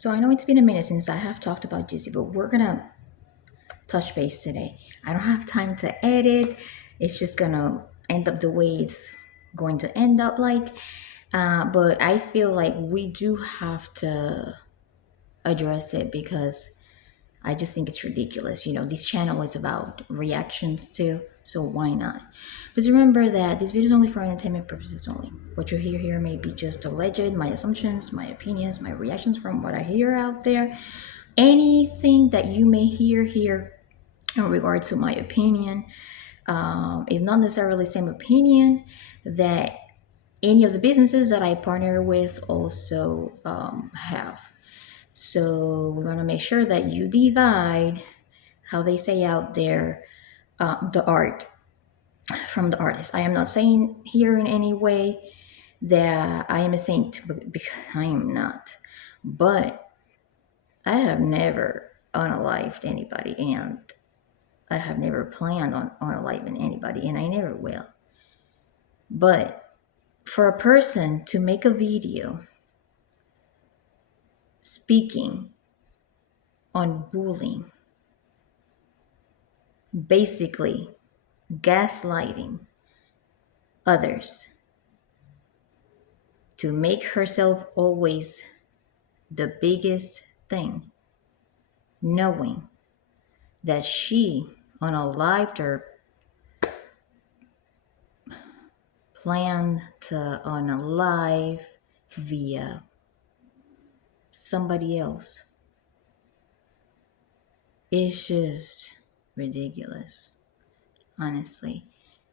So I know it's been a minute since I have talked about Gypsy, but we're gonna touch base today. I don't have time to edit. It's just gonna end up the way it's going to end up like. But I feel like we do have to address it because I just think it's ridiculous. You know, this channel is about reactions too, so why not? But remember that this video is only for entertainment purposes only. What you hear here may be just alleged, my assumptions, my opinions, my reactions from what I hear out there. Anything that you may hear here in regard to my opinion is not necessarily the same opinion that any of the businesses that I partner with also have. So we're going to make sure that you divide, how they say out there, the art from the artist. I am not saying here in any way that I am a saint because I am not. But I have never unalived anybody, and I have never planned on unaliving anybody, and I never will. But for a person to make a video speaking on bullying, basically gaslighting others, to make herself always the biggest thing, knowing that she unalived or planned to unalive via somebody else, is just ridiculous, honestly.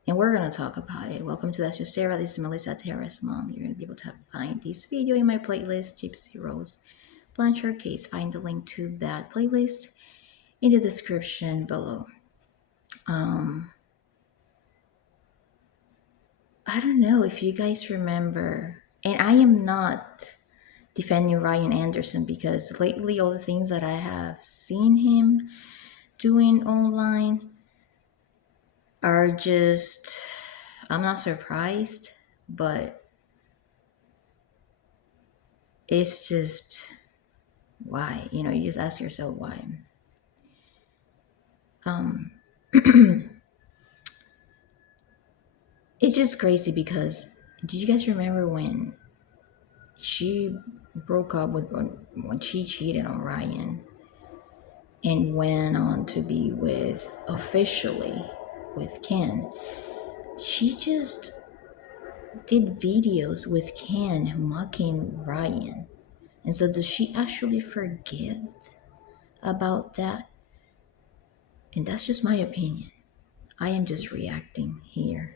And we're going to talk about it. Welcome to That's Just Sarah. This is Melissa Terrace Mom. You're going to be able to find this video in my playlist, Gypsy Rose Blanchard case. Find the link to that playlist in the description below. I don't know if you guys remember, and I am not defending Ryan Anderson because lately all the things that I have seen him doing online are just, I'm not surprised, but it's just, why? You know, you just ask yourself why. It's just crazy because do you guys remember when she broke up with, when she cheated on Ryan and went on to be with, officially with Ken? She just did videos with Ken mocking Ryan. And so does she actually forget about that? And that's just my opinion. I am just reacting here.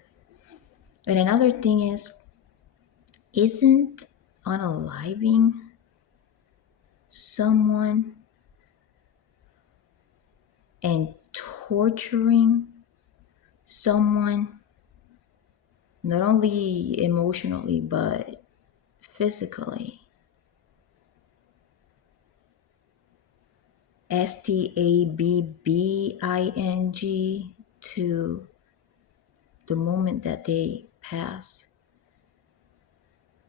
And another thing is, isn't unaliving someone and torturing someone not only emotionally but physically, stabbing to the moment that they pass?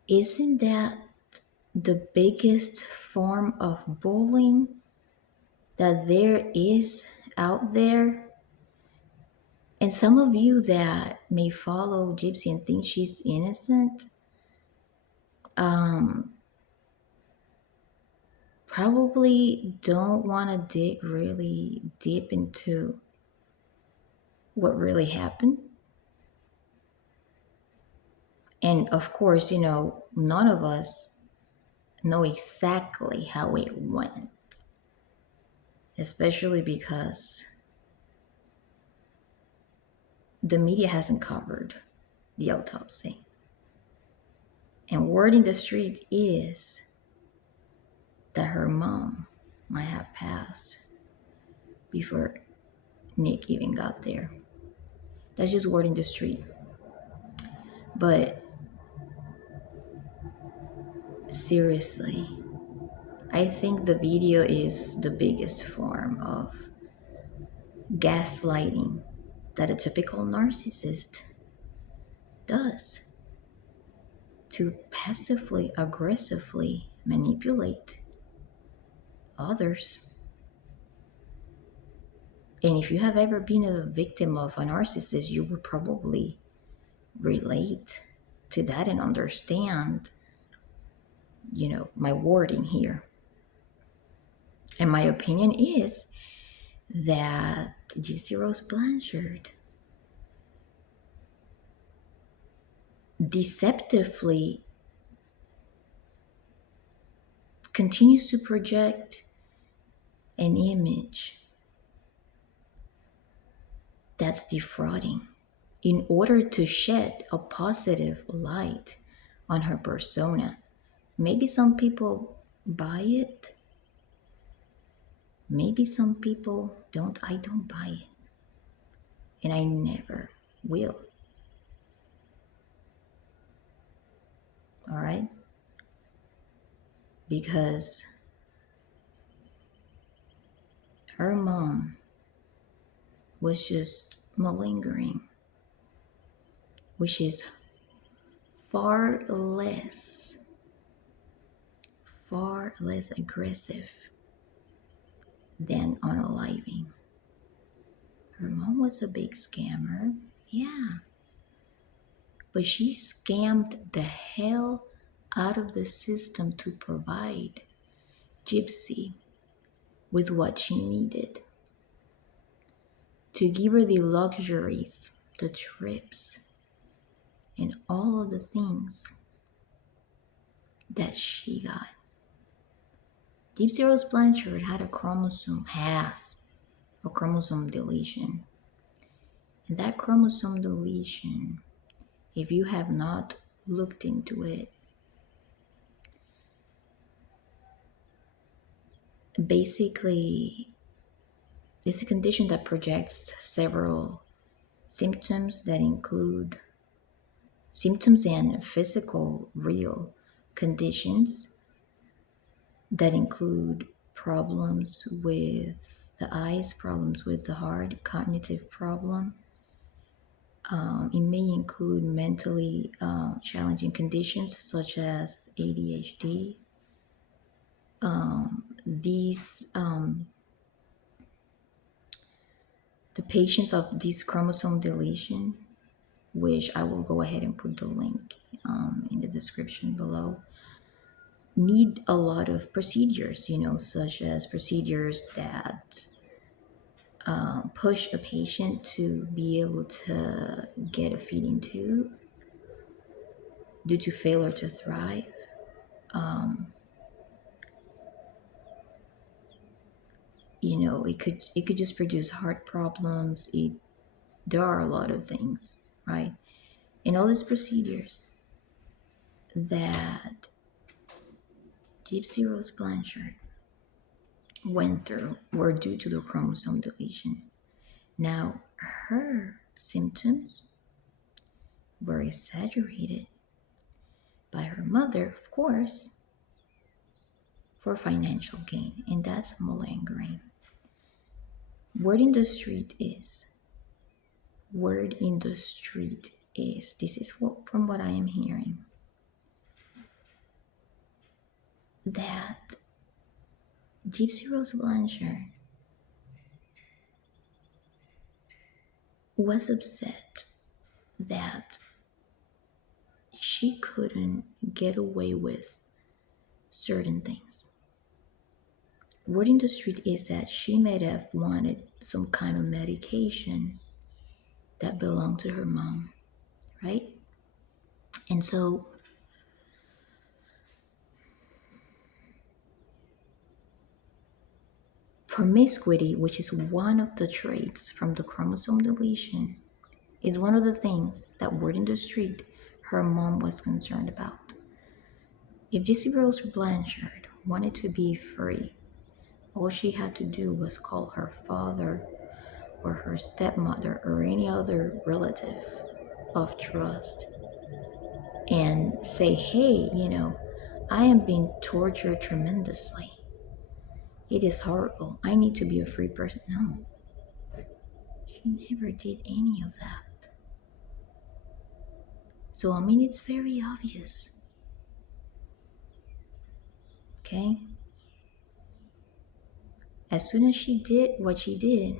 Isn't that the biggest form of bullying that there is out there? And some of you that may follow Gypsy and think she's innocent, probably don't want to dig really deep into what really happened. And of course, you know, none of us know exactly how it went, especially because the media hasn't covered the autopsy. And word in the street is that her mom might have passed before Nick even got there. That's just word in the street. But seriously, I think the video is the biggest form of gaslighting that a typical narcissist does, to passively aggressively manipulate others. And if you have ever been a victim of a narcissist, you would probably relate to that and understand, my wording here. And my opinion is that Gypsy Rose Blanchard deceptively continues to project an image that's defrauding in order to shed a positive light on her persona. Maybe some people buy it, maybe some people don't. I don't buy it, and I never will. All right? Because her mom was just malingering, which is far less, far less aggressive than unaliving. Her mom was a big scammer, yeah, but she scammed the hell out of the system to provide Gypsy with what she needed, to give her the luxuries, the trips, and all of the things that she got. Gypsy Rose Blanchard has a chromosome deletion. And that chromosome deletion, if you have not looked into it, basically it's a condition that projects several symptoms that include symptoms and physical real conditions that include problems with the eyes, problems with the heart, cognitive problem. It may include mentally challenging conditions such as ADHD. These the patients of this chromosome deletion, which I will go ahead and put the link in the description below, need a lot of procedures, such as procedures that push a patient to be able to get a feeding tube due to failure to thrive. It could just produce heart problems. There are a lot of things, right? And all these procedures that Gypsy Rose Blanchard went through were due to the chromosome deletion. Now, her symptoms were exaggerated by her mother, of course, for financial gain, and that's malingering. Word in the street is, this is from what I am hearing, that Gypsy Rose Blanchard was upset that she couldn't get away with certain things. Word in the street is that she may have wanted some kind of medication that belonged to her mom, right? And so promiscuity, which is one of the traits from the chromosome deletion, is one of the things that word in the street her mom was concerned about. If Gypsy Rose Blanchard wanted to be free, all she had to do was call her father or her stepmother or any other relative of trust and say, hey, I am being tortured tremendously. It is horrible. I need to be a free person. No, she never did any of that. So, it's very obvious. Okay? As soon as she did what she did,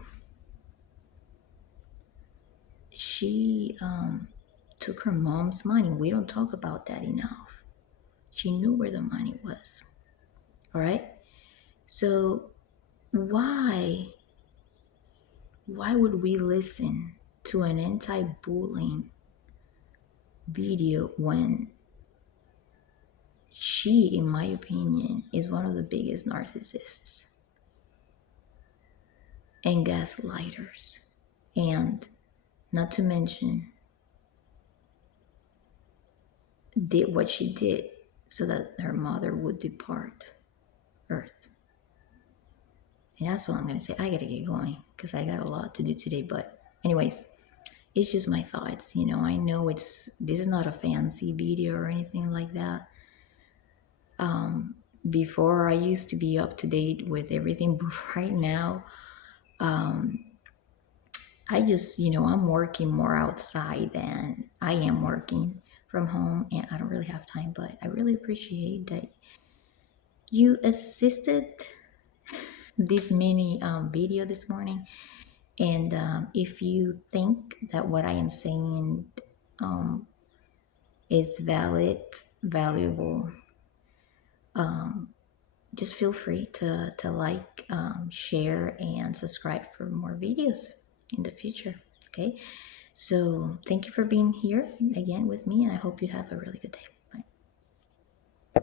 she took her mom's money. We don't talk about that enough. She knew where the money was. All right. So why would we listen to an anti-bullying video when she, in my opinion, is one of the biggest narcissists and gaslighters? And not to mention, did what she did so that her mother would depart Earth. And that's all I'm going to say. I got to get going because I got a lot to do today. But, anyways, it's just my thoughts. I know this is not a fancy video or anything like that. Before, I used to be up to date with everything, but right now, I just, I'm working more outside than I am working from home, and I don't really have time. But I really appreciate that you assisted this mini video this morning. And if you think that what I am saying is valid, valuable, just feel free to like, share, and subscribe for more videos in the future. Okay. So thank you for being here again with me, and I hope you have a really good day. Bye.